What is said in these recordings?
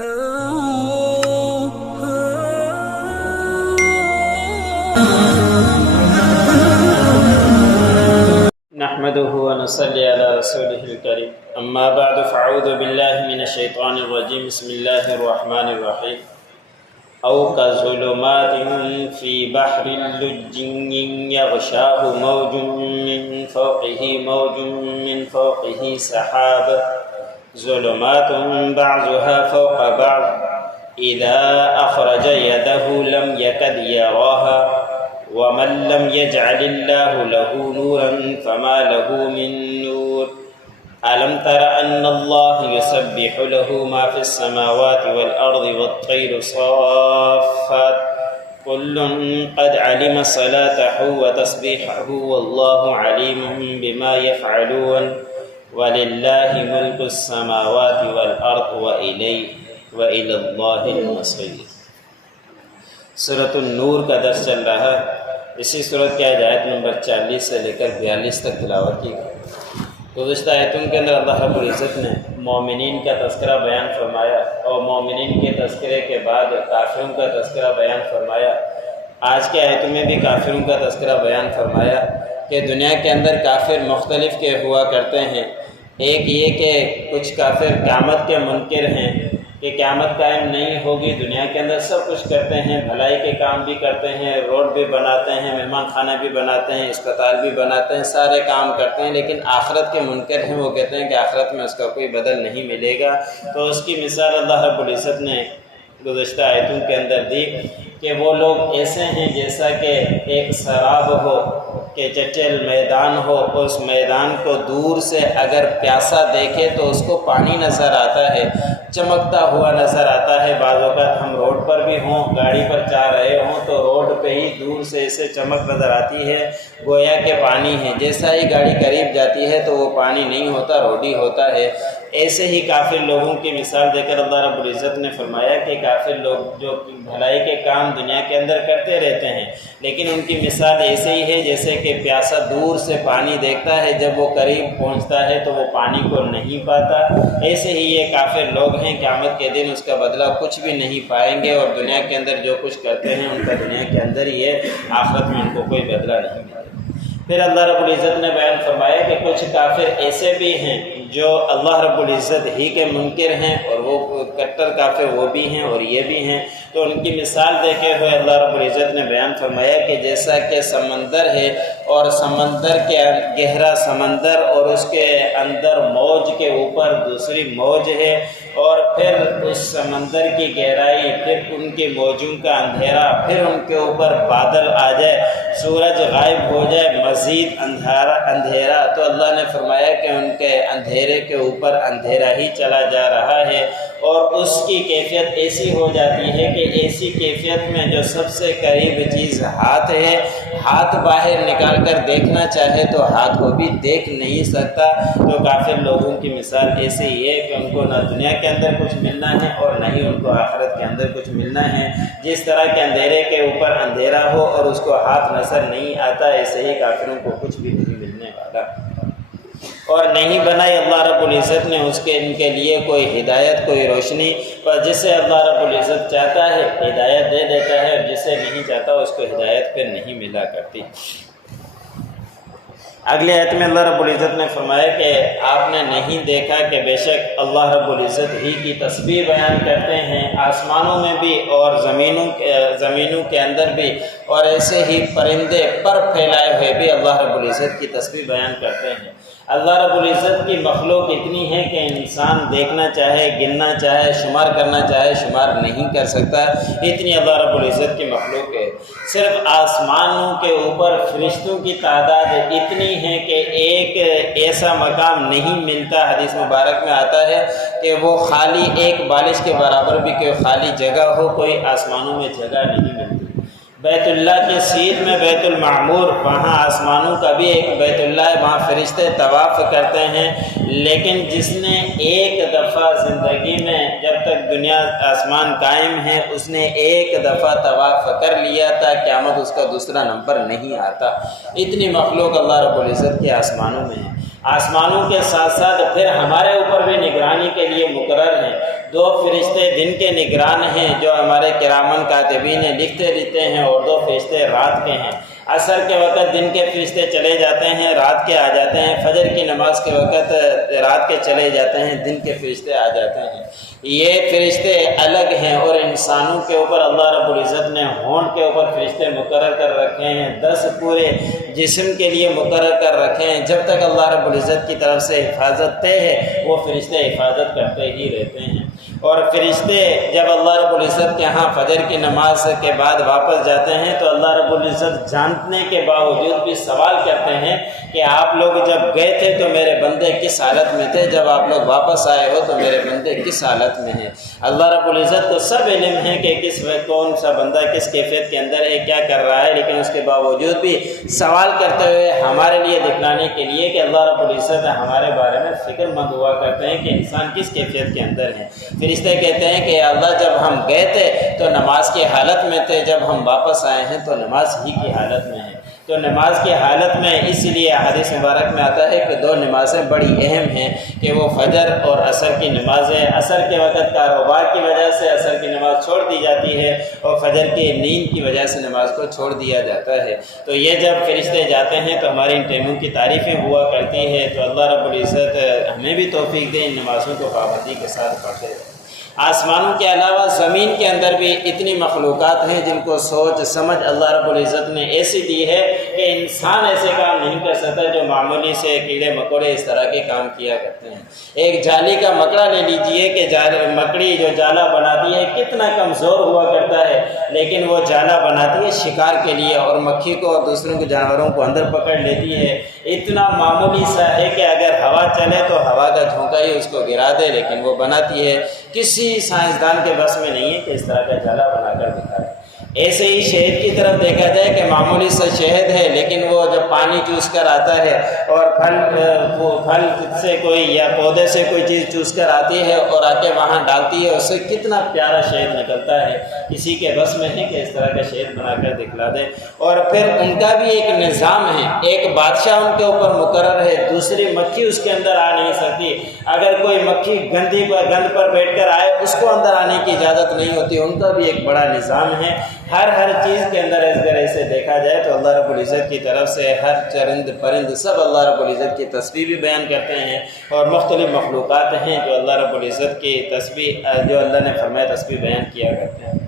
نحمده ونصلي على رسوله الكريم اما بعد فاعوذ بالله من الشيطان الرجيم بسم الله الرحمن الرحيم او كظلمات في بحر لج يغشاه موج من فوقه سحاب ظلمات بعضها فوق بعض اذا اخرج يده لم يكد يراها ومن لم يجعل الله له نورا فما له من نور ألم تر أن الله يسبح له ما في السماوات والأرض والطير صافات كل قد علم صلاته وتسبيحه والله عليم بما يفعلون ولله ملك السماوات والأرض وإلى الله المصير۔ سورۃ النور کا درس چل رہا ہے۔ اسی سورت کی آیت نمبر 40 سے لے کر 42 تک تلاوت کی گئی۔ گزشتہ آیتوں کے اندر اللہ رب العزت نے مومنین کا تذکرہ بیان فرمایا اور مومنین کے تذکرے کے بعد کافروں کا تذکرہ بیان فرمایا۔ آج کے آیتوں میں بھی کافروں کا تذکرہ بیان فرمایا کہ دنیا کے اندر کافر مختلف کے ہوا کرتے ہیں۔ ایک یہ کہ کچھ کافر قیامت کے منکر ہیں کہ قیامت قائم نہیں ہوگی، دنیا کے اندر سب کچھ کرتے ہیں، بھلائی کے کام بھی کرتے ہیں، روڈ بھی بناتے ہیں، مہمان خانہ بھی بناتے ہیں، اسپتال بھی بناتے ہیں، سارے کام کرتے ہیں، لیکن آخرت کے منکر ہیں۔ وہ کہتے ہیں کہ آخرت میں اس کا کوئی بدل نہیں ملے گا۔ تو اس کی مثال اللہ رب العزت نے گزشتہ آیتوں کے اندر دی کہ وہ لوگ ایسے ہیں جیسا کہ ایک سراب ہو کہ چچل میدان ہو، اس میدان کو دور سے اگر پیاسا دیکھے تو اس کو پانی نظر آتا ہے، چمکتا ہوا نظر آتا ہے۔ بعض اوقات ہم روڈ پر بھی ہوں، گاڑی پر جا رہے ہوں تو روڈ پہ ہی دور سے اسے چمک نظر آتی ہے، گویا کہ پانی ہے۔ جیسا ہی گاڑی قریب جاتی ہے تو وہ پانی نہیں ہوتا، روڈ ہی ہوتا ہے۔ ایسے ہی کافر لوگوں کی مثال دے کر اللہ رب العزت نے فرمایا کہ کافر لوگ جو بھلائی کے کام دنیا کے اندر کرتے رہتے ہیں، لیکن ان کی مثال ایسے ہی ہے جیسے کہ پیاسا دور سے پانی دیکھتا ہے، جب وہ قریب پہنچتا ہے تو وہ پانی کو نہیں پاتا۔ ایسے ہی یہ کافر لوگ ہیں، قیامت کے دن اس کا بدلہ کچھ بھی نہیں پائیں گے، اور دنیا کے اندر جو کچھ کرتے ہیں ان کا دنیا کے اندر ہی ہے، آخرت میں ان کو کوئی بدلہ نہیں ملے۔ پھر اللہ رب العزت نے بیان فرمایا کہ کچھ کافر ایسے بھی ہیں جو اللہ رب العزت ہی کے منکر ہیں، اور وہ کٹر کافر وہ بھی ہیں اور یہ بھی ہیں۔ تو ان کی مثال دیکھے ہوئے اللہ رب العزت نے بیان فرمایا کہ جیسا کہ سمندر ہے، اور سمندر کے گہرا سمندر اور اس کے اندر موج کے اوپر دوسری موج ہے، اور پھر اس سمندر کی گہرائی، پھر ان کی موجوں کا اندھیرا، پھر ان کے اوپر بادل آ جائے، سورج غائب ہو جائے، مزید اندھیرا، تو اللہ نے فرمایا کہ ان کے اندھیرے کے اوپر اندھیرا ہی چلا جا رہا ہے، اور اس کی کیفیت ایسی ہو جاتی ہے کہ ایسی کیفیت میں جو سب سے قریب چیز ہاتھ ہے، ہاتھ باہر نکال کر دیکھنا چاہے تو ہاتھ کو بھی دیکھ نہیں سکتا۔ تو کافر لوگوں کی مثال ایسے ہی ہے کہ ان کو نہ دنیا کے اندر کچھ ملنا ہے اور نہ ہی ان کو آخرت کے اندر کچھ ملنا ہے۔ جس طرح کے اندھیرے کے اوپر اندھیرا ہو اور اس کو ہاتھ نظر نہیں آتا، ایسے ہی کافروں کو کچھ بھی نہیں ملنے والا، اور نہیں بنائی اللہ رب العزت نے ان کے لیے کوئی ہدایت، کوئی روشنی، اور جسے اللہ رب العزت چاہتا ہے ہدایت دے دیتا ہے، اور جسے نہیں چاہتا اس کو ہدایت پھر نہیں ملا کرتی۔ اگلی آیت میں اللہ رب العزت نے فرمایا کہ آپ نے نہیں دیکھا کہ بے شک اللہ رب العزت ہی کی تسبیح بیان کرتے ہیں، آسمانوں میں بھی اور زمینوں کے اندر بھی، اور ایسے ہی پرندے پر پھیلائے ہوئے بھی اللہ رب العزت کی تسبیح بیان کرتے ہیں۔ اللہ رب العزت کی مخلوق اتنی ہے کہ انسان دیکھنا چاہے، گننا چاہے، شمار کرنا چاہے، شمار نہیں کر سکتا، اتنی اللہ رب العزت کی مخلوق ہے۔ صرف آسمانوں کے اوپر فرشتوں کی تعداد اتنی ہے کہ ایک ایسا مقام نہیں ملتا، حدیث مبارک میں آتا ہے کہ وہ خالی ایک بالش کے برابر بھی کوئی خالی جگہ ہو، کوئی آسمانوں میں جگہ نہیں ملتی۔ بیت اللہ کے سیر میں بیت المعمور، وہاں آسمانوں کا بھی ایک بیت اللہ ہے، وہاں فرشتے طواف کرتے ہیں، لیکن جس نے ایک دفعہ زندگی میں جب تک دنیا آسمان قائم ہے اس نے ایک دفعہ طواف کر لیا تھا، قیامت اس کا دوسرا نمبر نہیں آتا۔ اتنی مخلوق اللہ رب العزت کے آسمانوں میں ہے۔ آسمانوں کے ساتھ ساتھ پھر ہمارے اوپر بھی نگرانی کے لیے مقرر ہیں۔ 2 فرشتے دن کے نگران ہیں جو ہمارے کرامن کاتبین لکھتے رہتے ہیں، اور 2 فرشتے رات کے ہیں۔ عصر کے وقت دن کے فرشتے چلے جاتے ہیں، رات کے آ جاتے ہیں۔ فجر کی نماز کے وقت رات کے چلے جاتے ہیں، دن کے فرشتے آ جاتے ہیں۔ یہ فرشتے الگ ہیں، اور انسانوں کے اوپر اللہ رب العزت نے ہونٹ کے اوپر فرشتے مقرر کر رکھے ہیں، 10 پورے جسم کے لیے مقرر کر رکھے ہیں۔ جب تک اللہ رب العزت کی طرف سے حفاظت طے ہے، وہ فرشتے حفاظت کرتے ہی رہتے ہیں۔ اور فرشتے جب اللہ رب العزت کے ہاں فجر کی نماز کے بعد واپس جاتے ہیں تو اللہ رب العزت جاننے کے باوجود بھی سوال کرتے ہیں کہ آپ لوگ جب گئے تھے تو میرے بندے کس حالت میں تھے، جب آپ لوگ واپس آئے ہو تو میرے بندے کس حالت میں ہیں۔ اللہ رب العزت کو سب علم ہے کہ کون سا بندہ کس کیفیت کے اندر ہے، کیا کر رہا ہے، لیکن اس کے باوجود بھی سوال کرتے ہوئے ہمارے لیے دکھلانے کے لیے کہ اللہ رب العزت ہمارے بارے میں فکر مند ہوا کرتے ہیں کہ انسان کس کیفیت کے اندر ہے۔ فرشتے کہتے ہیں کہ اللہ جب ہم گئے تھے تو نماز کی حالت میں تھے، جب ہم واپس آئے ہیں تو نماز ہی کی حالت میں ہیں۔ تو نماز کی حالت میں اس لیے حدیث مبارک میں آتا ہے کہ 2 نمازیں بڑی اہم ہیں کہ وہ فجر اور عصر کی نمازیں۔ عصر کے وقت کاروبار کی وجہ سے عصر کی نماز چھوڑ دی جاتی ہے، اور فجر کی نیند کی وجہ سے نماز کو چھوڑ دیا جاتا ہے۔ تو یہ جب فرشتے جاتے ہیں تو ہماری ان ٹائموں کی تعریفیں ہوا کرتی ہے۔ تو اللہ رب العزت ہمیں بھی توفیق دے ان نمازوں کو پابندی کے ساتھ پڑھتے رہیں۔ آسمانوں کے علاوہ زمین کے اندر بھی اتنی مخلوقات ہیں جن کو سوچ سمجھ اللہ رب العزت نے ایسی دی ہے کہ انسان ایسے کام نہیں کر سکتا جو معمولی سے کیڑے مکوڑے اس طرح کے کام کیا کرتے ہیں۔ ایک جالی کا مکڑا لے لیجئے کہ مکڑی جو جالا بناتی ہے کتنا کمزور ہوا کرتا ہے، لیکن وہ جالا بناتی ہے شکار کے لیے، اور مکھی کو اور دوسروں کے جانوروں کو اندر پکڑ لیتی ہے۔ اتنا معمولی سا ہے کہ اگر ہوا چلے تو ہوا کا جھونکا ہی اس کو گرا دے، لیکن وہ بناتی ہے۔ کسی سائنسدان کے بس میں نہیں ہے کہ اس طرح کا جالا بنا کر دکھائے۔ ایسے ہی شہد کی طرف دیکھا جائے کہ معمولی سا شہد ہے، لیکن وہ جب پانی چوس کر آتا ہے اور پھل سے کوئی یا پودے سے کوئی چیز چوس کر آتی ہے اور آ کے وہاں ڈالتی ہے، اس سے کتنا پیارا شہد نکلتا ہے۔ کسی کے بس میں ہے کہ اس طرح کا شہد بنا کر دکھلا دے۔ اور پھر ان کا بھی ایک نظام ہے، ایک بادشاہ ان کے اوپر مقرر ہے، دوسری مکھی اس کے اندر آ نہیں سکتی۔ اگر کوئی مکھی گند پر بیٹھ کر آئے اس کو اندر آنے کی اجازت نہیں ہوتی۔ ان کا بھی ایک بڑا نظام ہے۔ ہر چیز کے اندر اگر ایسے دیکھا جائے تو اللہ رب العزت کی طرف سے ہر چرند پرند سب اللہ رب العزت کی تسبیح بھی بیان کرتے ہیں، اور مختلف مخلوقات ہیں جو اللہ رب العزت کی تسبیح جو اللہ نے فرمایا تسبیح بیان کیا کرتے ہیں۔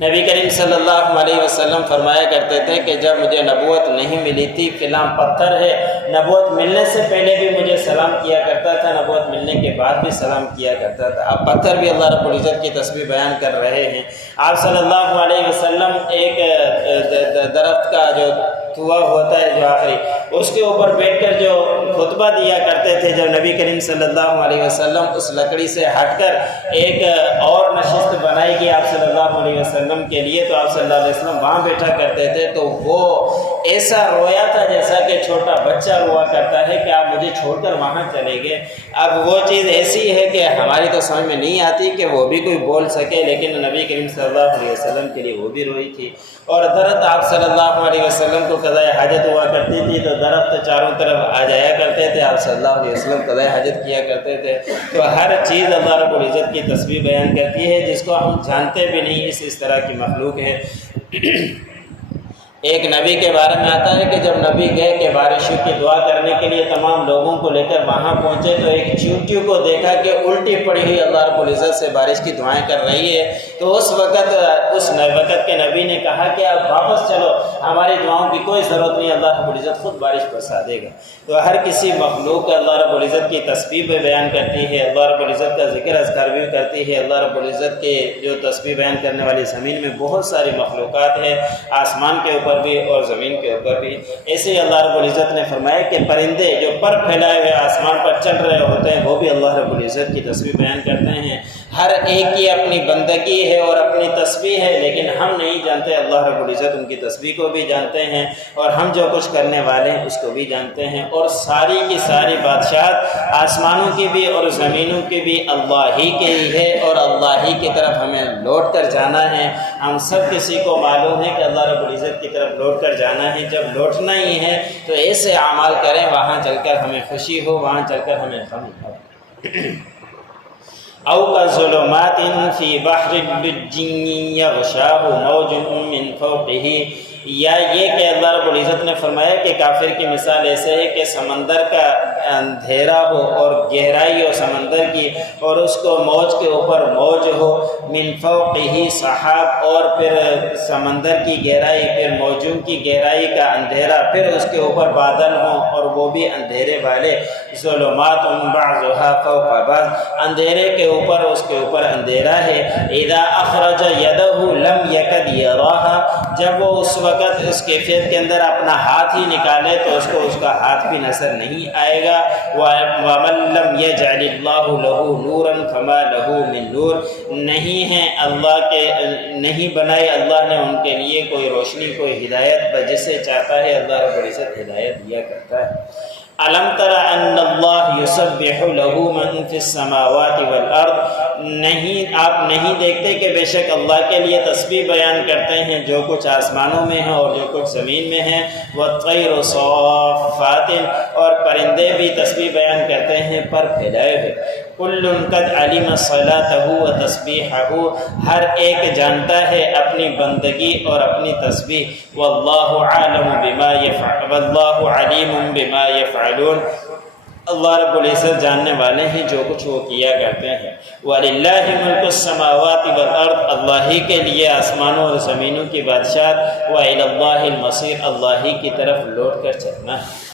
نبی کریم صلی اللہ علیہ وسلم فرمایا کرتے تھے کہ جب مجھے نبوت نہیں ملی تھی فلاں پتھر ہے، نبوت ملنے سے پہلے بھی مجھے سلام کیا کرتا تھا، نبوت ملنے کے بعد بھی سلام کیا کرتا تھا۔ اب پتھر بھی اللہ رب العزت کی تسبیح بیان کر رہے ہیں۔ آپ صلی اللہ علیہ وسلم ایک درخت کا جو تھوا ہوتا ہے جو آخری، اس کے اوپر بیٹھ کر جو خطبہ دیا کرتے تھے، جب نبی کریم صلی اللہ علیہ وسلم اس لکڑی سے ہٹ کر ایک اور نشست بنائی گئی آپ صلی اللہ علیہ وسلم کے لیے، تو آپ صلی اللہ علیہ وسلم وہاں بیٹھا کرتے تھے، تو وہ ایسا رویا تھا جیسا کہ چھوٹا بچہ روا کرتا ہے کہ آپ مجھے چھوڑ کر وہاں چلے گئے۔ اب وہ چیز ایسی ہے کہ ہماری تو سمجھ میں نہیں آتی کہ وہ بھی کوئی بول سکے، لیکن نبی کریم صلی اللہ علیہ وسلم کے لیے وہ بھی روئی تھی۔ اور درخت آپ صلی اللہ علیہ وسلم کو قضاء حاجت ہوا کرتی تھی تو درخت چاروں طرف آ جایا کرتے تھے، آپ صلی اللہ علیہ وسلم قضاء حاجت کیا کرتے تھے۔ تو ہر چیز اللہ رب العزت کی تسبیح بیان کرتی ہے جس کو ہم جانتے بھی نہیں، اس طرح کی مخلوق ہے۔ ایک نبی کے بارے میں آتا ہے کہ جب نبی گئے کہ بارشوں کی دعا کرنے کے لیے تمام لوگوں کو لے کر وہاں پہنچے تو ایک چیونٹی کو دیکھا کہ الٹی پڑی ہوئی اللہ رب العزت سے بارش کی دعائیں کر رہی ہے۔ تو اس وقت کے نبی نے کہا کہ آپ واپس چلو، ہماری دعاؤں کی کوئی ضرورت نہیں، اللہ رب العزت خود بارش برسا دے گا۔ تو ہر کسی مخلوق کا اللہ رب العزت کی تسبیح بھی بیان کرتی ہے، اللہ رب العزت کا ذکر اذکار بھی کرتی ہے۔ اللہ رب العزت کے جو تسبیح بیان کرنے والی زمین میں بہت ساری مخلوقات ہیں، آسمان کے اوپر بھی اور زمین کے اوپر بھی۔ ایسے ہی اللہ رب العزت نے فرمایا کہ پرندے جو پر پھیلائے ہوئے آسمان پر چل رہے ہوتے ہیں وہ بھی اللہ رب العزت کی تسبیح بیان کرتے ہیں۔ ہر ایک کی اپنی بندگی ہے اور اپنی تسبیح ہے، لیکن ہم نہیں جانتے، اللہ رب العزت ان کی تسبیح کو بھی جانتے ہیں، اور ہم جو کچھ کرنے والے ہیں اس کو بھی جانتے ہیں۔ اور ساری کی ساری بادشاہت آسمانوں کی بھی اور زمینوں کی بھی اللہ ہی کے ہی ہے، اور اللہ ہی کے طرف ہمیں لوٹ کر جانا ہے۔ ہم سب کسی کو معلوم ہے کہ اللہ رب العزت کی طرف لوٹ کر جانا ہے۔ جب لوٹنا ہی ہے تو ایسے اعمال کریں وہاں چل کر ہمیں خوشی ہو، وہاں چل کر ہمیں غم ہو۔ او کظلمات فی بحر لجی یغشاہ موج من فوقہ، یا یہ کہ اللہ رب العزت نے فرمایا کہ کافر کی مثال ایسے ہے کہ سمندر کا اندھیرا ہو اور گہرائی ہو سمندر کی، اور اس کو موج کے اوپر موج ہو، من فوقہ سحاب، اور پھر سمندر کی گہرائی، پھر موجوں کی گہرائی کا اندھیرا، پھر اس کے اوپر بادل ہوں اور وہ بھی اندھیرے والے، ظلمات بعضھا فوق بعض، اندھیرے کے اوپر اس کے اوپر اندھیرا ہے۔ اذا اخرج یدہ لم یکد یراہا، جب وہ اس وقت اس کیفیت کے اندر اپنا ہاتھ ہی نکالے تو اس کو اس کا ہاتھ بھی نظر نہیں آئے گا۔ وَمَن لَّمْ يَجْعَلِ اللَّهُ لَهُ نُورًا فَمَا لَهُ مِن نُور، نہیں بنائے اللہ نے ان کے لیے کوئی روشنی، کوئی ہدایت، جسے چاہتا ہے اللہ رب العزت ہدایت دیا کرتا ہے۔ الم تر ان اللہ یسبح له من فی السماوات والارض، نہیں آپ نہیں دیکھتے کہ بے شک اللہ کے لیے تسبیح بیان کرتے ہیں جو کچھ آسمانوں میں ہے اور جو کچھ زمین میں ہے، والطیر صافات، اور پرندے بھی تسبیح بیان کرتے ہیں پر پھیلائے ہوئے۔ کل قد علم صلاتہ و تسبیحہ، ہر ایک جانتا ہے اپنی بندگی اور اپنی تسبیح۔ واللہ عالم بما یفعل، واللہ علیم بما یفعلون، اللہ رب العزت جاننے والے ہیں جو کچھ وہ کیا کرتے ہیں۔ وَلِلَّهِ مُلْكُ السَّمَاوَاتِ وَالْأَرْضِ، اللہ ہی کے لیے آسمانوں اور زمینوں کی بادشاہت۔ وَإِلَى اللَّهِ الْمَصِيرُ، اللہ ہی کی طرف لوٹ کر چلنا ہے۔